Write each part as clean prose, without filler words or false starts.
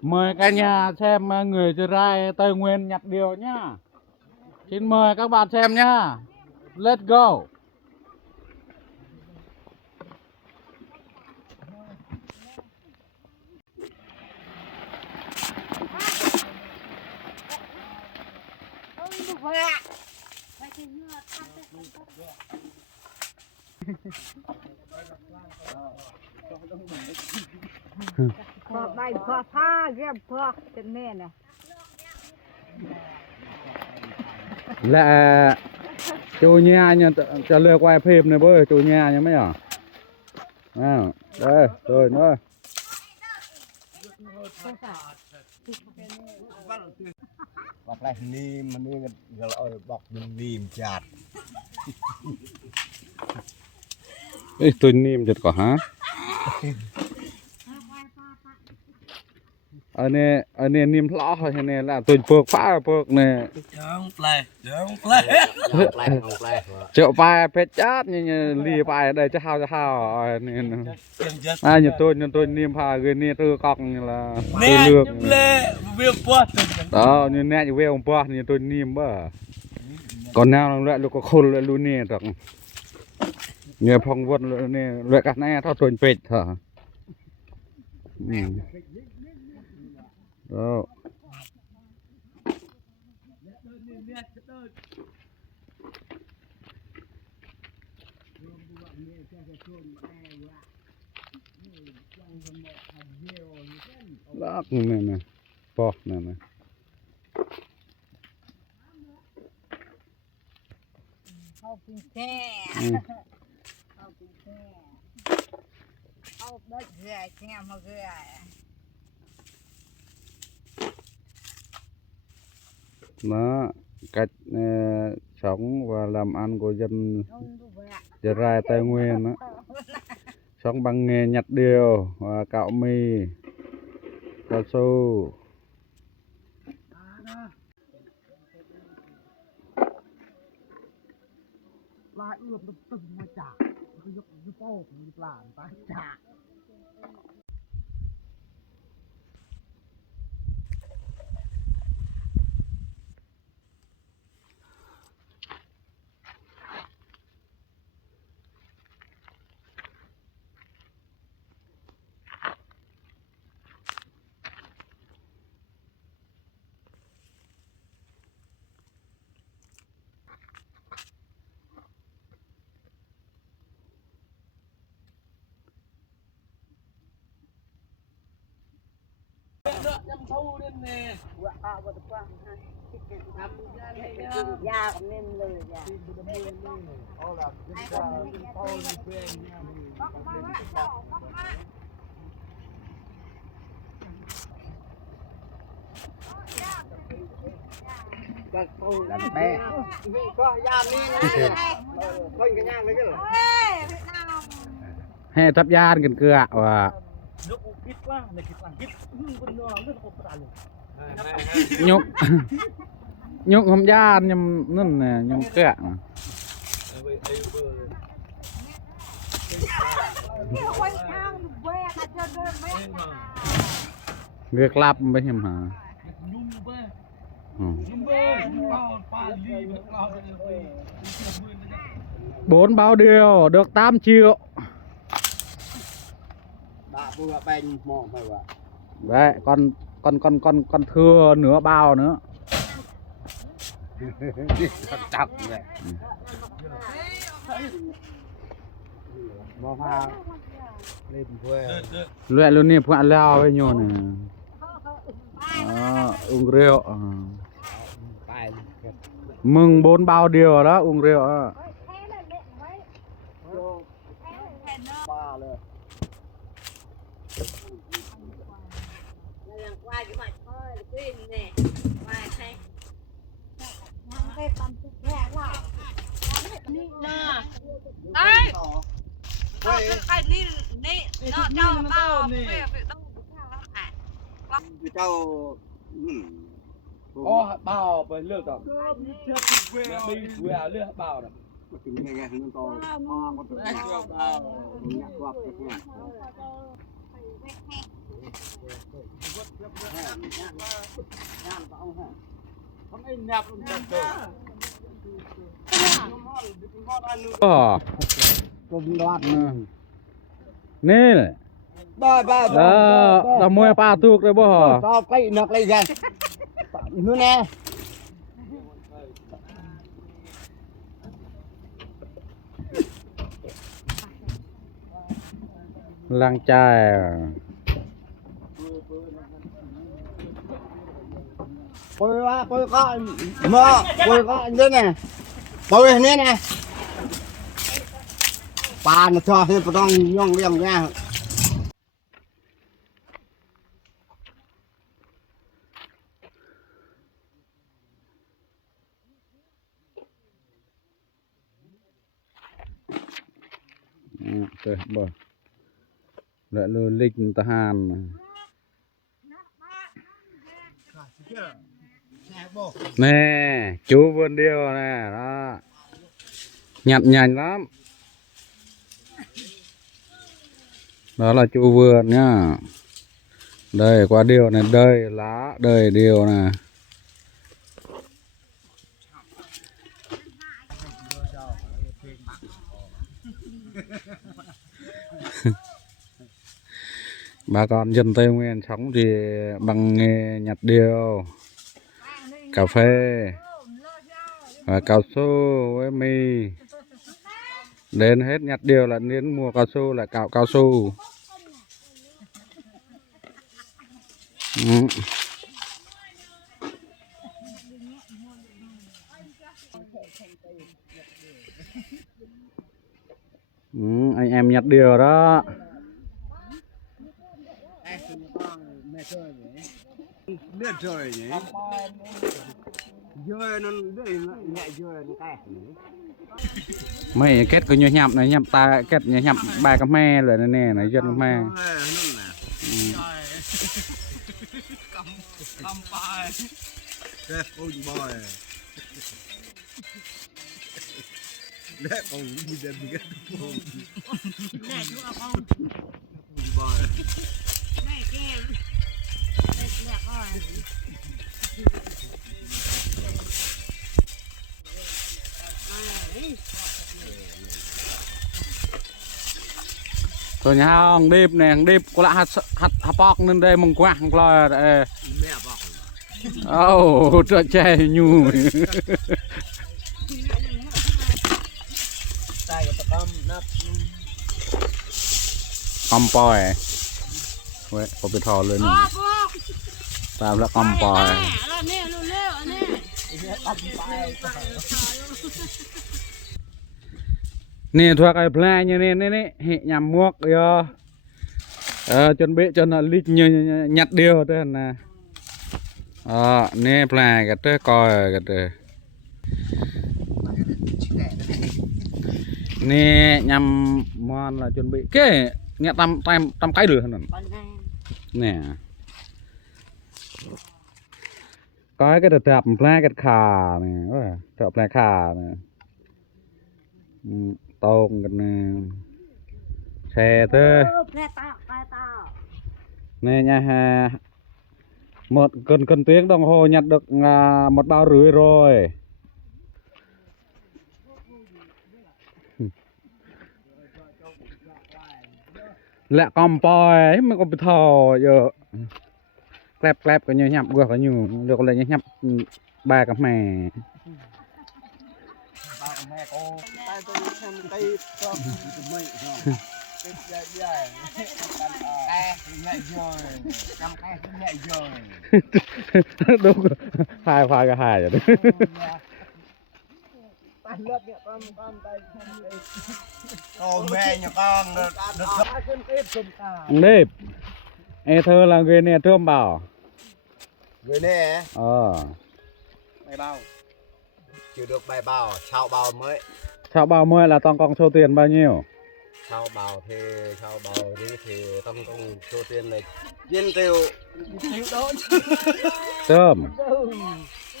Mời cả nhà xem người Chư Rai Tây Nguyên nhặt điều nhá. Xin mời các bạn xem nhá. Let's go. Phật đây Phật tha ghép Phật trên mẹ nè. Là chủ nhà nha cho lừa quay phim này bơi chủ nhà nha mấy à. Đây rồi nữa. Bọc này nìm mà nìm gọi bọc nìm chặt. Ê, tôi niêm chật có hả? Anh này niêm lõ thôi này là tôi phược phá phược này. Don't play. Triệu bài phết chát như lì bài ở đây cho hao nên như tôi niêm pha người này tôi cọc như là tôi lược đó như nè như veo bò như tôi niêm bơ còn nào lại lúc có khôn lại luôn nè được như phong vân nè lại cả này thao tuần pệt hả đó đó này bò này Hậu kinh xe. Hậu kinh xe. Hậu đất rẻ xem mà rẻ. đó cách sống và làm ăn của dân Chư Rai Tây Nguyên đó. Sống bằng nghề nhặt điều và cạo mì cao su. Lại ướp nó từng mà chả. Nó dục nó bố nó làm ta chả. Thâu lên nè. Dạ nên lời dạ. Làm bé. Có da mi coi cái nhang đấy chứ. Hè thắp gian gần cửa và Nước ít quá, này ít con nó nước không phải luôn. nhúc nhúc không gian nhưng nên nè nhưng cửa việc lắp với him hả bốn bao điều được 8 triệu. Đã vừa bèn mỏ mày ạ. Đấy con thưa nửa bao nữa. Chặt vậy. Mỏ hoa lên quê. Luyện luôn nè phụ lao với nhau này. Uống rượu. Mừng 4 bao điều đó uống rượu đó. Baเลย Quay cái mặt thôi, quên nè. Quay hay. Nhang cái tầm chút nhẹ là. Nè. Đấy. Cái này nó cho bao về việc đâu cái cháu Bao với lược rồi. Mình vừa lược bao rồi. Cái này nó to. Có thể bao. Nhặt quạt cái này. Ờ, cùng đoạt nè ba ba đó mua ba tuộc đấy bò to cây nọc lấy gần nữa nè làng chài coi có mơ coi có như nè coi như nè bà nó cho thêm con nhong liềng nha Tuh, boh. Lại lừa lịch ta hàn. Nè, chú vườn điều nè, đó. Nhặt nhành lắm. Đó là chú vườn nhá. Đây, qua điều này, đây, lá, đây, điều nè. Bà con dân Tây Nguyên sống thì bằng nghề nhặt điều, cà phê, và cao su với mì. Đến hết nhặt điều là đến mùa cao su lại cạo cao su. Anh em nhặt điều đó. Biết rồi nhỉ dơi nó nhẹ dơi nó cay Mấy kết có nhiều nhậm này nhậm ta kết nhiều nhậm ba cái me rồi nè này dân me. Đẹp ôi bòi đẹp ôi đi đẹp đi Nè chú không bòi này kem đẹp rồi Thôi nha ông điệp có lạ hạt bọc nên đây mong quảng lo mẹ bọc ô trời che nhu tay cái tôm nắp con poi vậy có bị thò lên tao là con poi nè thua cái plei như này nè hệ nhằm muốc yo chuẩn bị cho nó lít như nhặt điều thế nè nè plei cái thế coi cái thế nè nhằm mòn là chuẩn bị cái nghe tam cái được hả nè có cái đợt đạp plei cái khà nè đạp plei khà nè tôm cái nè xe thế nè nha ha một cần tiếng đồng hồ nhặt được một bao rưỡi rồi lẹ con poi mà còn bị thò giờ klep có nhiều nhặt vừa có nhiều được lại nhặt ba cái mè cô tay tôi xem tay cho mày rồi nhẹ rồi năm cái nhẹ rồi đúng hai cái hai rồi đấy tay lướt nhẹ con tay ô mẹ nhà con được nếp e thơ là người nè thơm bảo người nè bài bao chưa được bài bao sao bao mới sao bao mới là toàn con số tiền bao nhiêu sao bao thì thì tổng cộng số tiền này trên tiêu đó thơm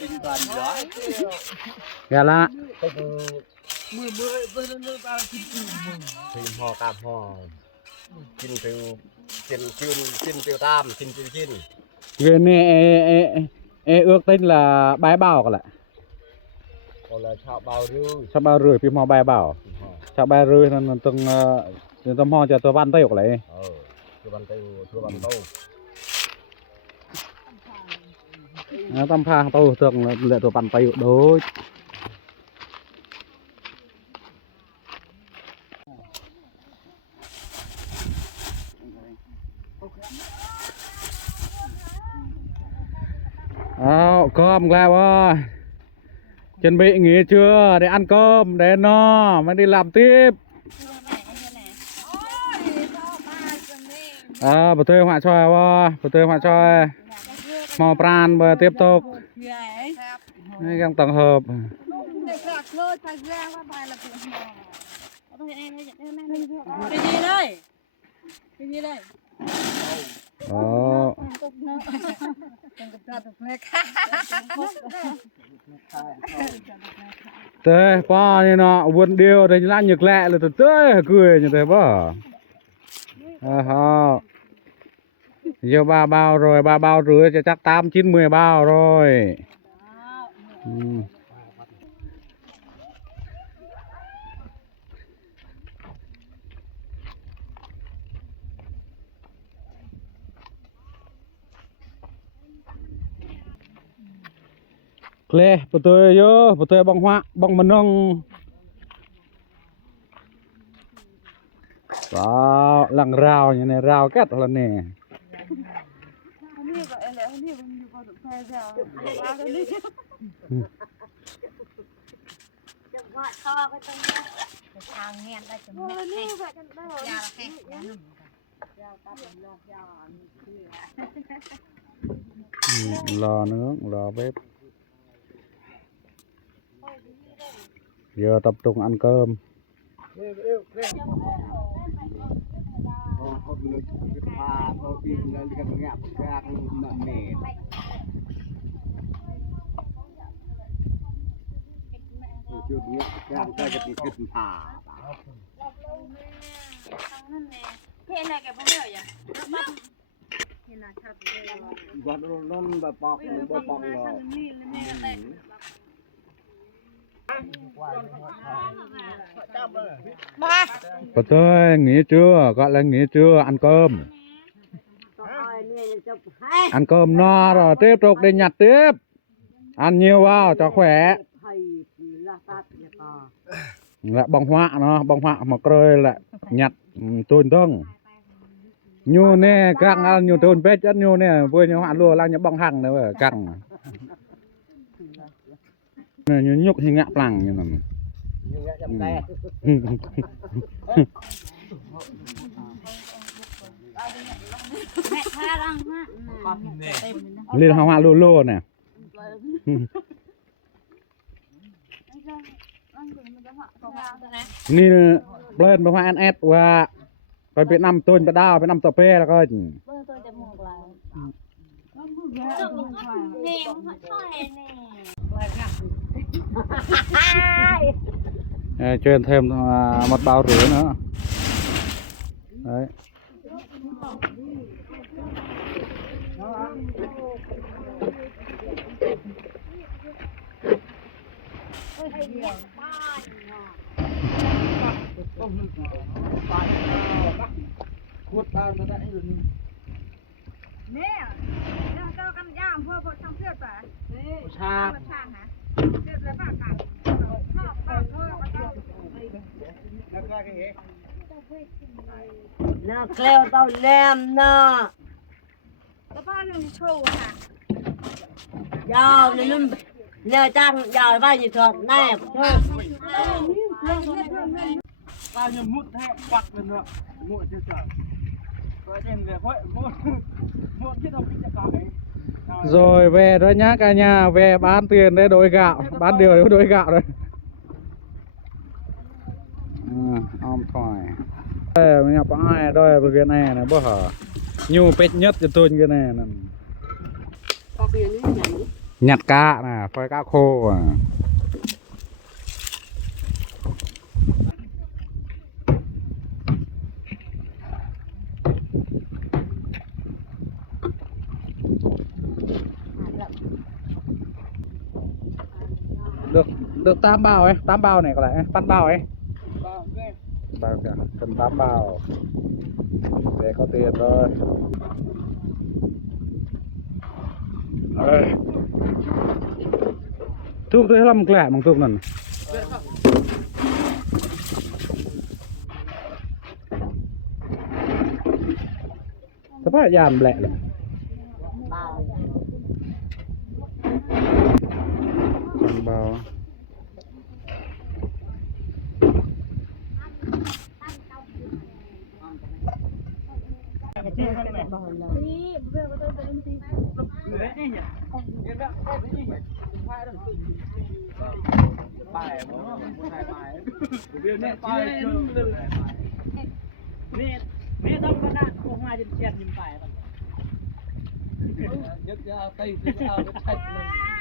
tinh toàn giỏi gà lá mười thì họ cam họ chín tiêu tam chín tiêu chín Người này ước tên là bái bảo cả lại. còn là chào bao rưỡi Sao bao rưỡi phim họ bài bảo. Sao bài rưỡi nó từng tầm ho cho tôi văn tay của lại. chua bàn tay chua bàn tàu Nó tầm pha tôi tưởng là tôi văn tay đối. Cơm ra ơi. Chuẩn bị nghỉ chưa để ăn cơm để no mới đi làm tiếp. Bữa tôi họa cho bữa tôi họa cho mò pran bữa tiếp tục cái găng tổng hợp. Cái gì đây? Cái gì đây? Đó. Thế po như nó buồn điều thì là nhược lẹ là tươi cười như thế bở. Giờ 3 bao rồi, 3 bao rưỡi cho chắc 8, 9, 10 bao rồi. Lê, bữa tôi bong hoa, bong mần nông. Đó, lằng rào như này, rào kết là nè. Lò nướng, lò bếp. Giờ tập trung ăn cơm. Thế này cái bông rồi à? vật nó bọc rồi Bữa tôi nghỉ trưa, gọi là nghỉ trưa ăn cơm. Ăn cơm no rồi tiếp tục đi nhặt tiếp. Ăn nhiều vào cho khỏe. Lại bông hoa nó, bông hoa mà cười lại nhặt tuôn tông. Nhu nè, căng ăn nhu tuôn bết chất nhu nè, vui như hoa lùa lang như bông hằng nữa căng. Như nhúc thì ngạ lằng như này. Lên hoa lùa lùa nè. Ni lên hoa ăn ép vàไปเป็นน้ำต้นไปดาวไปน้ำตะเป้แล้วก็chơi thêm một bao rưỡi nữa đấy. Nè, nó cho căn giam vừa vợ trong tuyết phải. Cha. Tuyết là phải cả. Nó kêu tao nem nó. Có bao nhiêu trâu hả? Giờ nó nhờ trang giờ bao nhiêu thường này. bao nhiêu mút hay quạt lên nữa muộn chưa trời rồi đem về vậy muộn chết đâu cái cải rồi về đó nhá cả nhà, về bán tiền để đổi gạo, bán điều để đổi gạo rồi. Om thoại mình nhập ai đôi về cái này này bố hả nhu pet nhất cho tôi cái này nè, nhặt cá nè, phơi cá khô à. được 8 bao ấy, 8 bao này có lại 8 bao ấy. Bao ghê. Bao kìa, cần 8 bao để có tiền rồi. Thuốc tôi làm lẹ bằng thuốc này. Tapi jangan lẹ lah. Jangan bao. Nè đâu có đạn của hoa trên chèn nhìn phải nhấc ra tay cứ ao cái chạch lên